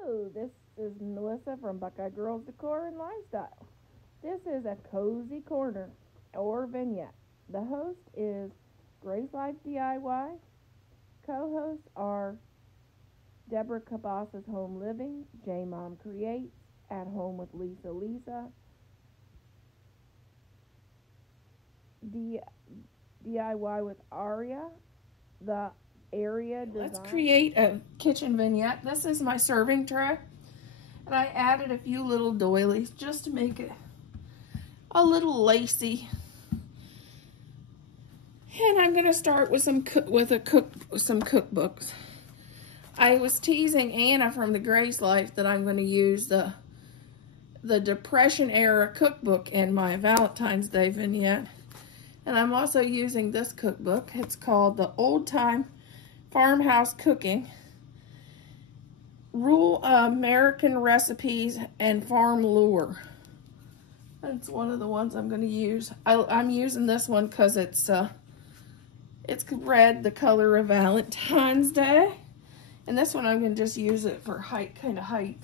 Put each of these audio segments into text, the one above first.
Hello, this is Melissa from Buckeye Girls Decor and Lifestyle. This is a cozy corner or vignette. The host is Grace Life DIY. Co-hosts are Deborah Cabasas Home Living, J Mom Creates, At Home with Lisa, DIY with Aria, the area design. Let's create a kitchen vignette. This is my serving tray, and I added a few little doilies just to make it a little lacy. And I'm gonna start with some cookbooks. I was teasing Anna from the Grace Life that I'm gonna use the Depression era cookbook in my Valentine's Day vignette. And I'm also using this cookbook. It's called the Old Time Farmhouse Cooking, Rural American Recipes and Farm Lore. That's one of the ones I'm going to use. I'm using this one because it's red, the color of Valentine's Day. And this one I'm going to just use it for kind of height.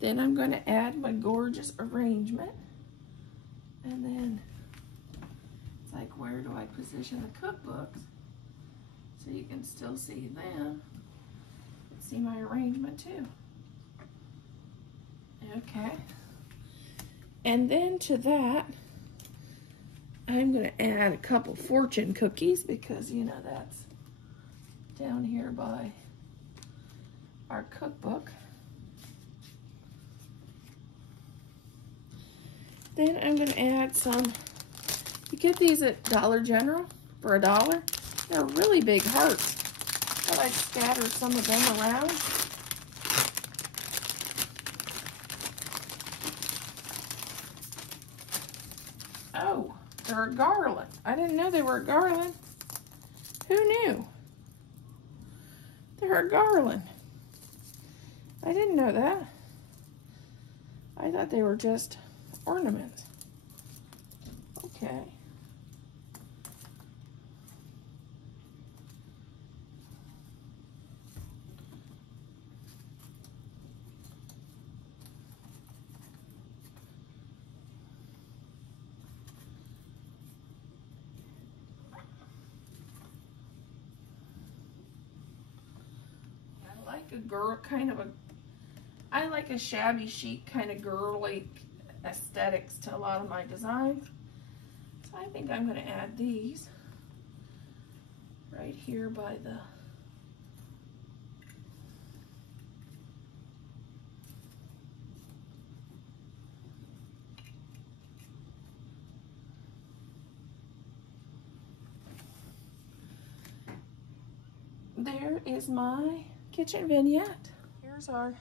Then I'm going to add my gorgeous arrangement. And then it's like, where do I position the cookbooks so you can still see them and see my arrangement too. Okay. And then to that, I'm going to add a couple fortune cookies because, you know, that's down here by our cookbook. Then I'm going to add some, you get these at Dollar General for $1. They're really big hearts. So I scattered some of them around. Oh, they're a garland. I didn't know they were a garland. Who knew? They're a garland. I didn't know that. I thought they were just ornaments. Okay. I like a girl I like a shabby chic kind of girly aesthetics to a lot of my designs. So I think I'm going to add these right here by the there is my kitchen vignette. Here's our